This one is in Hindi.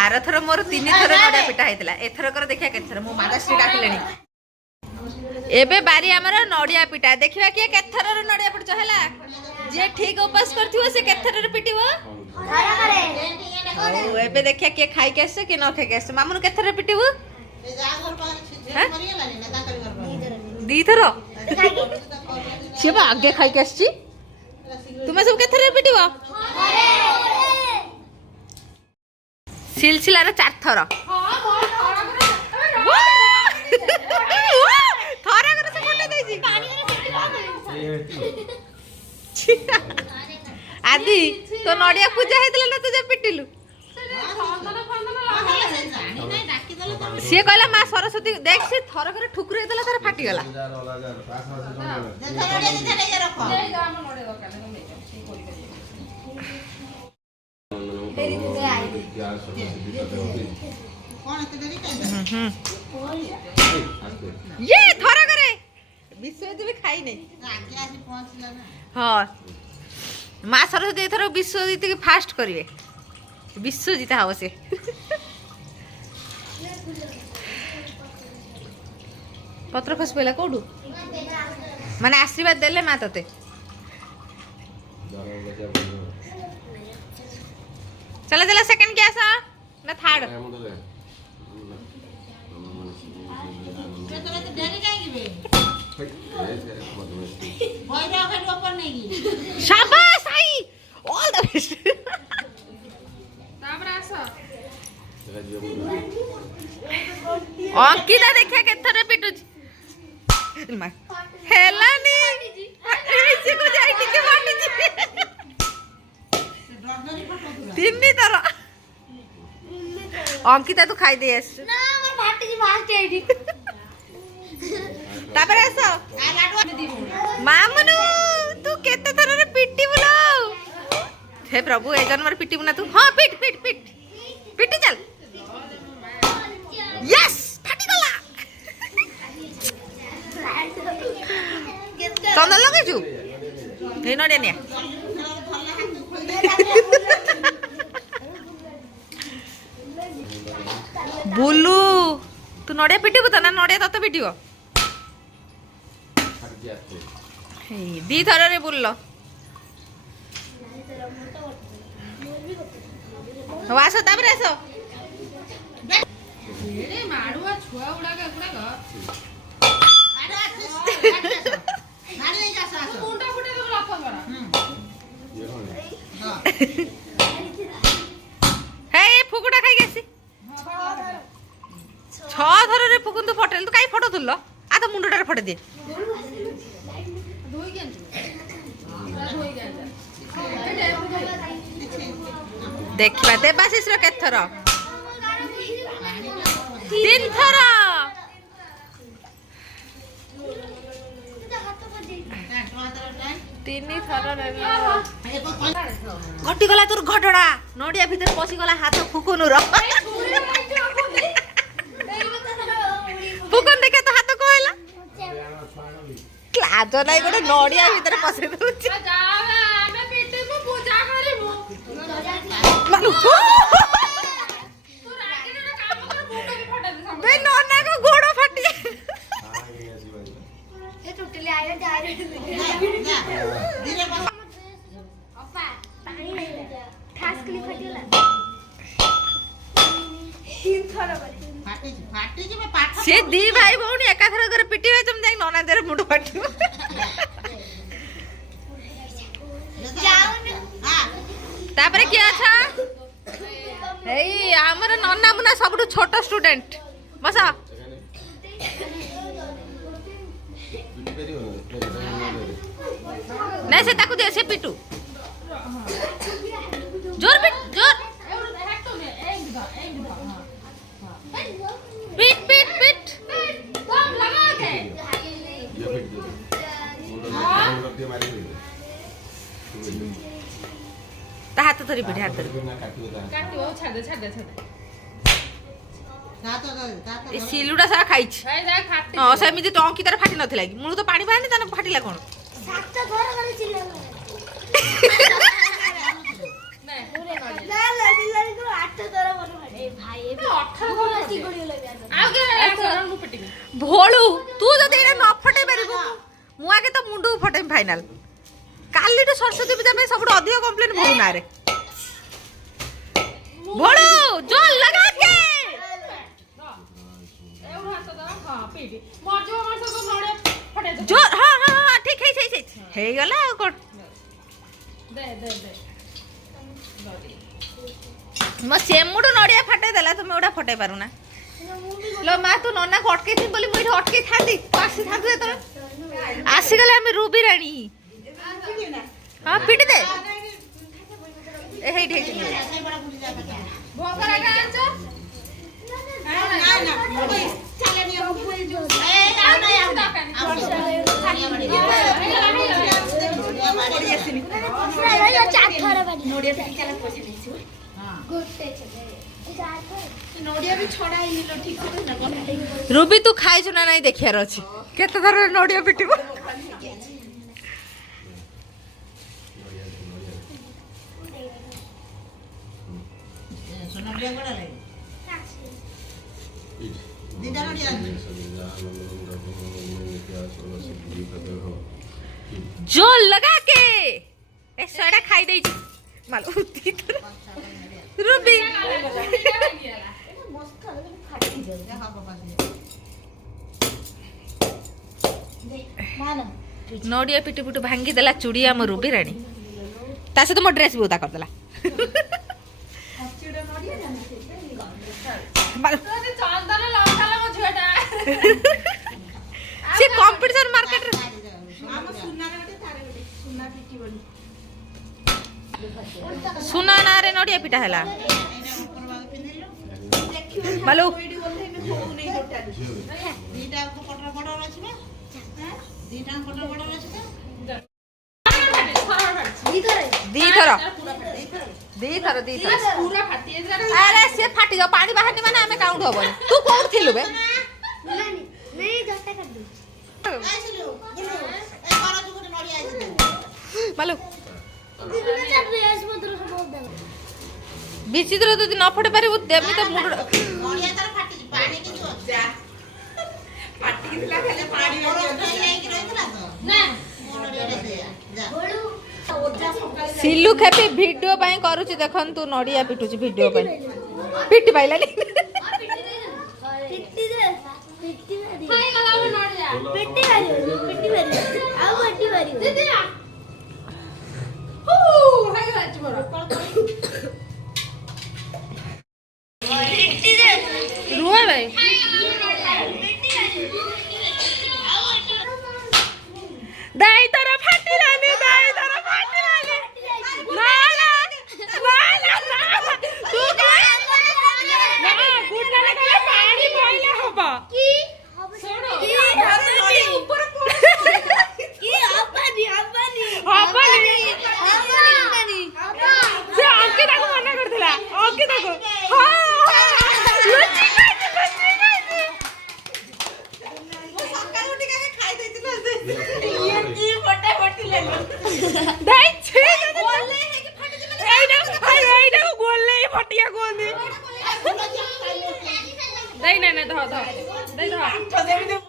आरथर मोर 3 थर नड़िया पिटा होता एथरकर देखिया केथर मो माताश्री डाकिले एबे बारी आमर नड़िया पिटा देखिया किए केथर नड़िया पिटछ हैला जे ठीक उपास करथिवो से केथर पिटिवो एबे देखिया किए खाई के आसे कि न खाई के आसे मामुन केथर पिटिवो दी थर से बा आगे खाई के आसी तुम्हें सब केथर पिटिवो सिलसिलार 4 थर आदि तो नड़िया पूजा होता ना तुझे पिटिलु सी कहला माँ सरस्वती देख सी थर कर ठुकुर होता तार फाटी गला ये थर करे विश्वजित भी खाई नहीं हाँ माँ सरस्वती एथर विश्वजित के फास्ट करिवे विश्वजित हम से पत्र खस पहला कौटू माने आशीर्वाद देले माँ तते चला चला सेकंड क्या सा ना थर्ड शाबाश आई ऑल द बेस्ट अंकिता देखिया केथरे पिटुच हेलानी इसी को जाई टिके बाटी तिन्नी तरह अंकिता तू खाई दे आस ना हमर भाटी जी फास्ट आईडी तापर आस मामनु तू केते थर रे पिटी बुलो हे प्रभु ए जन्म पिटी बुना तू हां पिट पिट पिट पिटी चल यस फाटी गला चंदन लगे छु हे नडे ने बुलू तू नड़िया पिटिबु त ना नड़िया तते पिटिबो दी थर रे बुल्ल आस तापर आस माडुआ छुआ उडाका उडाका मुंडा फुटे तो लाफा करा हे फुकुटा खाई गेसी 6 थर रे फुकुन तो फटेल तू काई फटो तुल्लो आ तो मुंडटा रे फटे दे धोई गेन धोई गेन देखिबा देबाशिष रो केथर 3 थर घटी गला तोर घटड़ा नड़िया भीतर पसी गला हाथ फुकुनु रो फुकुन देखे तो हाथ कहला क्लाज नाही गोटे नड़िया भीतर पसे दउची जावे आमे पेटे को पूजा करिमु मानु तू रागे ना काम कर मुंडा के फटा दे बे नन्ना को गोड़ फाटी ये टोटली आया डायरेक्ट अपा पानी नहीं खास के फटिला 3 थर फाटी जी में पाठ से दी भाई भौणी एका थर कर पिटी तुम जाई नना देर मुंड फाटी जाऊन हां तापरे क्या अच्छा हेई हमर नन्ना मुना सबटु छोट स्टूडेंट बसा नहीं से ताकू दे से पिटू जोर पिट जोर हेटो में एक दा हां पिट पिट पिट दम लगा के ता हाथ धरी पिट हाथ धरी काटियो छाड़ दे तातो ए सिलुडा सारा खाइछ भाई जा खाते हां सेमिति टंकी तार फाटी नथिला कि मुळु तो पानी बाहनी ताने फाटिला कोन 7 थर करे चिल्ला नहीं ना ना चिल्ला को 8 थर बनो ଆଉ କେ ଆସ ମୁଁ ପିଟିବି ଭୋଳୁ ତୁ ଯଦି ଏଇଟା ନ ଫଟେଇ ପାରିବୁ ମୁଁ ଆଗେ ତ ମୁଣ୍ଡକୁ ଫଟେଇବି ଫାଇନାଲ। କାଲିଠୁ ସରସ୍ୱତୀ ପୂଜା ପାଇଁ ସବୁଠୁ ଅଧିକ କମ୍ପ୍ଲେନ୍ ଭୋଳୁ ନାଁରେ। ଭୋଳୁ ଜୋର ଲଗା କେ ଏଉଠୁ ହାତ ଦା ହଁ ପିଟି ମରଯିବ ମାସ ତ ନଡିଆ ଫଟେଇ ଦେ ଜୋର ହଁ ହଁ ହଁ ଠିକ ହେଇଗଲା ଆଉ କଣ। ଦେ ଦେ ଦେ ମୋ ଚେମୁଡୁ ନଡିଆ ଫଟେଇ ଦେଲା ତୁମେ ଗୋଟା ଫଟେଇ ପାରୁନା। लो माँ तू नन्ना को अटके थी बोली मुझे अटके थांती पासी थांतु तो आसी गले हम रूबी रानी हां पिट दे ए हेट हेट भोकरा का आंच रूबी तू खाई ना नहीं देखियार अच्छी केते थर नड़िया पिटिबो जो लगा के ए सोडा खाई दे मालो रूबी नड़िया पिटु पिटु भांगी देला चूड़िया मो रूबी रानी ता से तो मो ड्रेस भी उदा कर देला चंदन लंकाला मो झुएटा से कंपटीशन मार्केट रे सुना ना रे नड़िया पिटा हैला मालो दी थर पूरा फाटी अरे से फाटी जाओ पानी बाहर नहीं माने हमें काउंट होबनी तू कोउठ थिलु बे नहीं जटा कर दे मालो ड्रेस मत सब दे विचित्र যদি ন ফটে পারিবু তেমনি তো মুড নড়িয়া তার ফাটি পানি কি দিও যা ফাটি দিলা খালি পানি লাগি রইতলা তো না নড়িয়া দে যা सिल्लू खेपी वीडियो पाई करूची देखन तू नड़िया पिटुची वीडियो पाई पिटी पाइलानी पिट्टी दे पिट्टी मारी खाई गला में नड़िया पिट्टी मारी आओ पिट्टी मारी दीदी हु हाय राज बड़ा पिट्टी दे रुआ भाई दाई तरह फाटी लानी दाई तरह फाटी लानी ना ना तू का ना गुड ना लगा पानी पहिले हबा की सुनो की ऊपर की हबानी से आके ताको मना करथिला आके ताको हां लुची काटी सकाळ उठी के खाई देतिला दाई छे बोले है कि फाटी दिले एइडा गोले फटिया कोनी दई ना ना धो धो दई धो